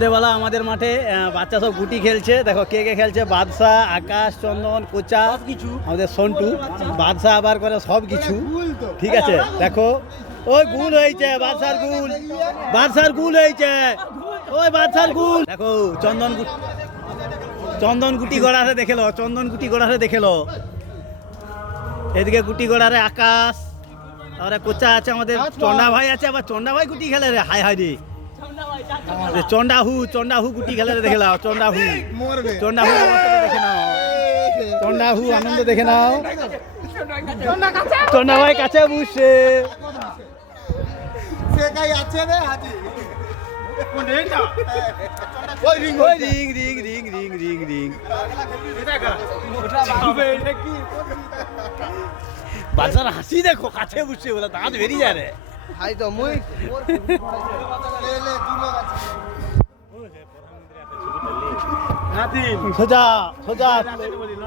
সন্ধেবেলা আমাদের মাঠে বাচ্চা সব গুটি খেলছে। দেখো কে কে খেলছে, বাদশা, আকাশ, চন্দন, কোচা, আমাদের সন্টু। বাদশা আবার করে সব কিছু, ঠিক আছে। দেখো ওই গুল হয়েছে, বাদশার গুল, বাদশার গুল হয়েছে, ওই বাদশার গুল। দেখো চন্দন গুটি গড়ারে দেখেলো, চন্দন গুটি গড়ারে দেখেলো। এদিকে গুটি গড়ারে আকাশ, আর কোচা আছে, আমাদের চন্ডা ভাই আছে, আবার চন্ডা ভাই গুটি খেলে রে, হাই হাই রে। চন্ডাহু গুটি খেলে দেখে নাও, চন্ডাহু দেখে নাও, চন্ডাহু আনন্দ দেখে নাও। চন্ডা ভাই কাছে বসছে, বাচ্চার হাসি দেখো, কাছে বসছে, ওরা দাঁত বেরিয়ে যায় রে। সোজা সোজা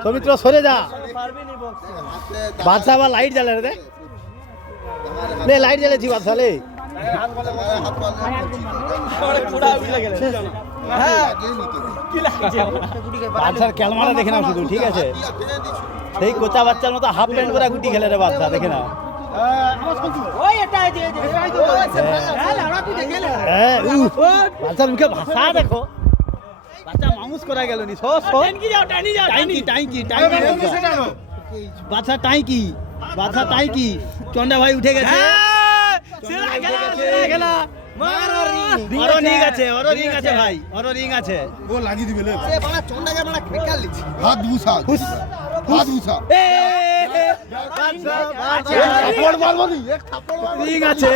সৌমিত্র সরে যা। বাদশা আবার লাইট জ্বালে রে, লে লাইট জ্বালেছি বাদশা লে। বাদশার ক্যালমারা দেখে নাও শুধু, ঠিক আছে। সেই কোচা বাচ্চার মতো হাফ প্যান্ট পরা গুটি খেলে রে বাদশা, দেখে নাও। বাচ্চার মুখে ভাষা দেখো, বাচ্চা মামুস করা গেল নি। বাচ্চা টাইকি, বাচ্চা টাইকি। চন্ডা ভাই উঠে গেছে, রিং আছে, ওর রিং আছে ভাই, ওর রিং আছে। রিং আছে।